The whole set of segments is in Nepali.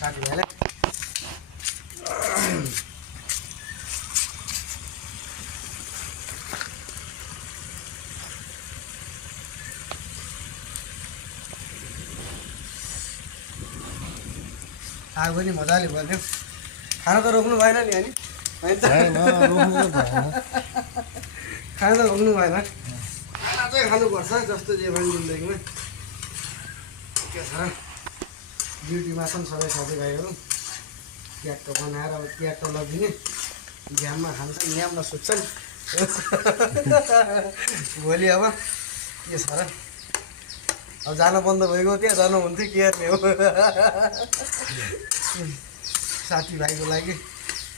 साथीभाइलाई आगो पनि मजाले बल्यो खाना त रोक्नु भएन नि अनि खाना त रोक्नु भएन खाना चाहिँ खानुपर्छ जस्तो जे पनि जिन्दगीमा के छ ड्युटीमा छन् सबै साथीभाइहरू क्याट बनाएर अब क्याट लगिने घ्याममा खान्छन् न्याममा सुत्छन् भोलि अब के छ र अब जान बन्द भइगयो त्यहाँ जानु हुन्थ्यो के गर्ने हो साथीभाइको लागि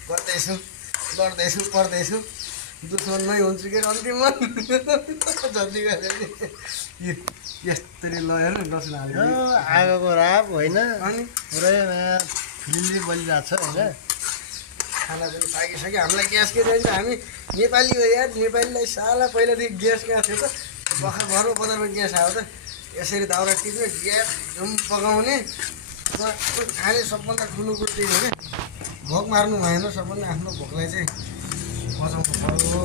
गर्दैछु लड्दैछु पढ्दैछु दुश्मनमै हुन्छु के अन्तिममा जति यस्तरी लगेर लसुन हाल्यो आगोको राप होइन अनि पुरै फिल्मले बलिरहेको छ होइन खाना पनि पाकिसक्यो हामीलाई ग्यास के चाहिन्छ हामी नेपाली हो यार नेपालीलाई साला पहिलादेखि ग्यास कहाँ थियो त भर्खर घरमा बजारमा ग्यास आयो त यसरी दाउरा टिप्ने ग्यास झुम पकाउने खाने सबभन्दा ठुलो कुरो त्यही हो कि भोक मार्नु भएन सबभन्दा आफ्नो भोकलाई चाहिँ बचाउनु पर्यो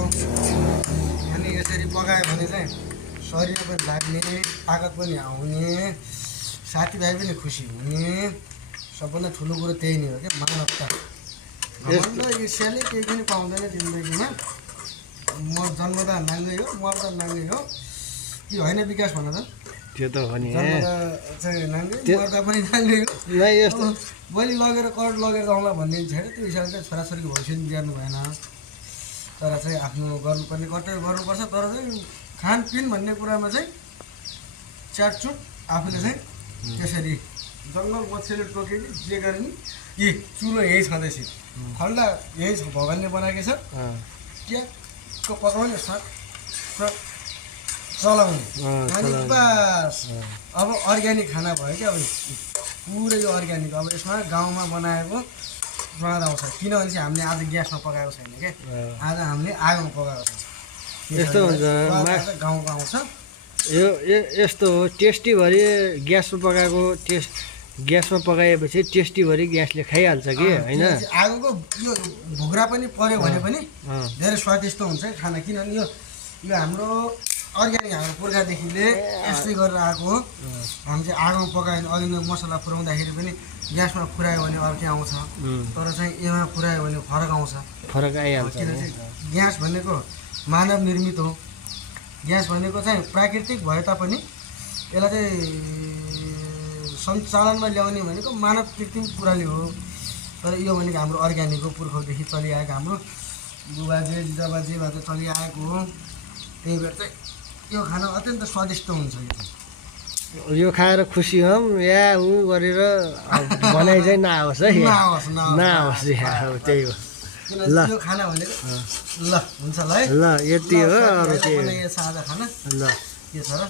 अनि यसरी पकायो भने चाहिँ शरीर पनि लाग्ने तागत पनि आउने साथीभाइ पनि खुसी हुने सबभन्दा ठुलो कुरो त्यही नै हो क्या मानवता ईर्ष्याले केही पनि पाउँदैन जिन्दगीमा जन्मदा नाङ्गै हो मर्दा नाङ्गै हो कि होइन विकास भन त त्यो त हो नि जन्मदा चाहिँ नाङ्गै मर्दा पनि नाङ्गै हो यस्तो बलि लगेर करोड लगेर जाउँला भन्ने छैन त्यो हिसाबले चाहिँ छोराछोरीको भविष्य पनि बिगार्नु भएन तर चाहिँ आफ्नो गर्नुपर्ने कर्तव्य गर्नुपर्छ तर चाहिँ खानपिन भन्ने कुरामा चाहिँ च्याटचुट आफूले चाहिँ त्यसरी जङ्गल मच्छरले टोक्यो कि जे गरे नि यी चुलो यही छँदैछ खल्ला यही छ भगवान्ले बनाएकै छ ट्याक्क पकाउने चलाउने अनि बस अब अर्ग्यानिक खाना भयो क्या अब पुरै यो अर्ग्यानिक अब यसमा गाउँमा बनाएको स्वाद आउँछ किनभने चाहिँ हामीले आज ग्यासमा पकाएको छैन क्या आज हामीले आगोमा पकाएको छ यस्तो हुन्छ गाउँको आउँछ यो यस्तो हो टेस्टीभरि ग्यासमा पकाएको ग्यासमा पकाएपछि टेस्टीभरि ग्यासले खाइहाल्छ कि होइन आगोको यो भुग्रा पनि पऱ्यो भने पनि धेरै स्वादिष्ट हुन्छ खाना किनभने यो हाम्रो अर्ग्यानिक हाम्रो पुर्खादेखिले यस्तै गरेर आएको हो हामी चाहिँ आगोमा पकायो भने अघि मसला पुऱ्याउँदाखेरि पनि ग्यासमा पुऱ्यायो भने अर्कै आउँछ तर चाहिँ यसमा पुऱ्यायो भने फरक आइहाल्छ किनभने ग्यास भनेको मानव निर्मित हो ग्यास भनेको चाहिँ प्राकृतिक भए तापनि यसलाई चाहिँ सञ्चालनमा ल्याउने भनेको मानव कृत्रिम कुराले हो तर यो भनेको हाम्रो अर्ग्यानिक हो पुर्खौँदेखि चलिआएको हाम्रो बुबाजे जिजाबाजेबाट चलिआएको हो त्यही भएर चाहिँ यो खाना अत्यन्त स्वादिष्ट हुन्छ यो खाएर खुसी हौँ या ऊ गरेर बनाइ चाहिँ नआओस् है नआओस् त्यही हो ल यो खाना भनेको ल हुन्छ ल है ल यति हो अरू के सादा खाना ल के छ र